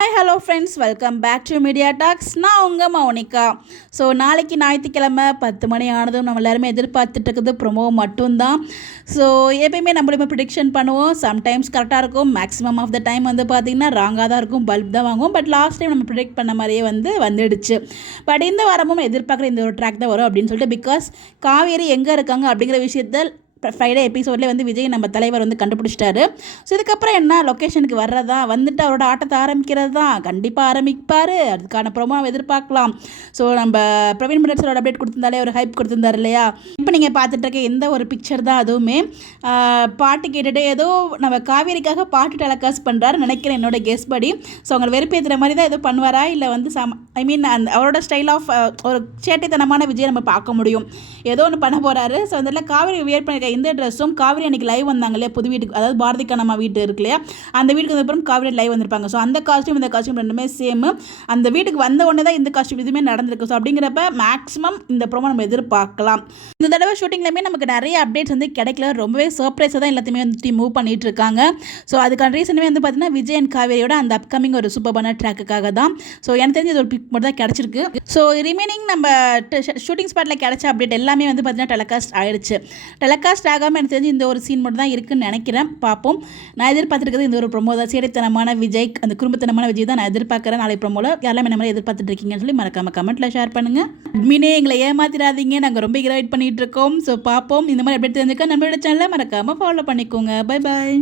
Hi hello friends, welcome back to Media Talks. நான் உங்கள் Mounika. So நாளைக்கு ஞாயிற்றுக்கிழமை 10 மணி ஆனதும் நம்ம எல்லாருமே எதிர்பார்த்துட்டு இருக்குது ப்ரொமோ மட்டும்தான். ஸோ எப்பயுமே நம்மளுமே ப்ரிடிக்ஷன் பண்ணுவோம். சம்டைம்ஸ் கரெக்டாக இருக்கும், மேக்ஸிமம் ஆஃப் த டைம் வந்து பார்த்திங்கன்னா ராங்காக தான் இருக்கும், பல்ப் தான் வாங்குவோம். பட் லாஸ்ட் டைம் நம்ம ப்ரிடிக்ட் பண்ண மாதிரியே வந்துடுச்சு. பட் இந்த வாரமும் எதிர்பார்க்குற இந்த ஒரு ட்ராக் தான் வரும் அப்படின்னு சொல்லிட்டு, பிகாஸ் காவேரி எங்கே இருக்காங்க அப்படிங்கிற விஷயத்தில் ஃப்ரைடே எபிசோட்லேயே வந்து விஜய் நம்ம தலைவர் வந்து கண்டுபிடிச்சிட்டாரு. ஸோ இதுக்கப்புறம் என்ன, லொக்கேஷனுக்கு வர்றதா, வந்துட்டு அவரோட ஆட்டத்தை ஆரம்பிக்கிறது தான். கண்டிப்பாக ஆரம்பிப்பார், அதுக்கான ப்ரோமோ எதிர்பார்க்கலாம். ஸோ நம்ம பிரவீன் மிடட்ஸரோட அப்டேட் கொடுத்துருந்தாலே ஒரு ஹைப் கொடுத்துருந்தார் இல்லையா. இப்போ நீங்கள் பார்த்துட்டு இருக்க எந்த ஒரு பிக்சர் தான் அதுவுமே பாட்டு கேட்டுட்டு ஏதோ நம்ம காவேரிக்காக பாட்டு டெலகாஸ்ட் பண்ணுறாரு நினைக்கிறேன், என்னோட கெஸ் படி. ஸோ அவங்களை வெறுப்பேற்றுற மாதிரி தான் ஏதோ பண்ணுவாரா, இல்லை வந்து ஐ மீன் அந்த அவரோட ஸ்டைல் ஆஃப் ஒரு சேட்டைத்தனமான விஜய் நம்ம பார்க்க முடியும். ஏதோ ஒன்று பண்ண போகிறாரு. ஸோ அதில் காவேரி வியர் பண்ணியிருக்க இந்த ட்ரெஸ்ஸும், காவேரி அன்றைக்கி லைவ் வந்தாங்க இல்லையா புது வீட்டுக்கு, அதாவது பாரதி கண்ணம்மா வீட்டு இருக்கு இல்லையா, அந்த வீட்டுக்கு வந்தப்புறம் காவேரி லைவ் வந்திருப்பாங்க. ஸோ அந்த காஸ்ட்யூம் இந்த காஸ்ட்யூம் ரெண்டுமே சேம். அந்த வீட்டுக்கு வந்த உடனே தான் இந்த காஸ்ட்யூம் இதுவுமே நடந்திருக்கு. ஸோ அப்படிங்கிறப்ப மேக்ஸிமம் இந்த ப்ரோமோ நம்ம எதிர்பார்க்கலாம். இந்த தடவை ஷூட்டிங்லேயுமே நமக்கு நிறைய அப்டேட்ஸ் வந்து கிடைக்கல, ரொம்பவே சர்ப்ரைஸாக தான் எல்லாத்தையுமே வந்து மூவ் பண்ணிட்டு இருக்காங்க. ஸோ அதுக்கான ரீசனுமே வந்து பார்த்தீங்கன்னா விஜய் அண்ட் காவேரியோட அந்த அப்கமிங் ஒரு சூப்பரான ட்ராக்குக்காக தான். ஸோ எனக்கு தெரிஞ்ச ஒரு பிக் மட்டும் தான் கிடச்சிருக்கு. ஸோ ரிமைனிங் நம்ம ஷூட்டிங் ஸ்பாட்டில் கிடைச்ச அப்டேட் எல்லாமே வந்து பார்த்தீங்கன்னா டெலகாஸ்ட் ஆயிடுச்சு. டெலகாஸ்ட் ஆகாமல் எனக்கு தெரிஞ்சு இந்த ஒரு சீன் மட்டும் தான் இருக்குன்னு நினைக்கிறேன். பார்ப்போம். நான் எதிர்பார்த்துருக்கிறது இந்த ஒரு ப்ரோமோ தான். சேடைத்தனமான விஜய், அந்த குடும்பத்தனமான விஜய் தான் நான் எதிர்பார்க்குறேன். நாளை ப்ரோமோவில் யாரெல்லாம் என்ன மாதிரி எதிர்பார்த்துட்டு இருக்கீங்கன்னு சொல்லி மறக்காம கமெண்ட்டில் ஷேர் பண்ணுங்கள். அட்மினே எங்களை ஏமாத்திராதீங்க, நாங்கள் ரொம்ப வெயிட் பண்ணிட்டு இருக்கோம். ஸோ பார்ப்போம். இந்த மாதிரி எப்படி தெரிஞ்சுக்க நம்மளோட சேனலை மறக்காமல் ஃபாலோ பண்ணிக்கோங்க. Bye bye.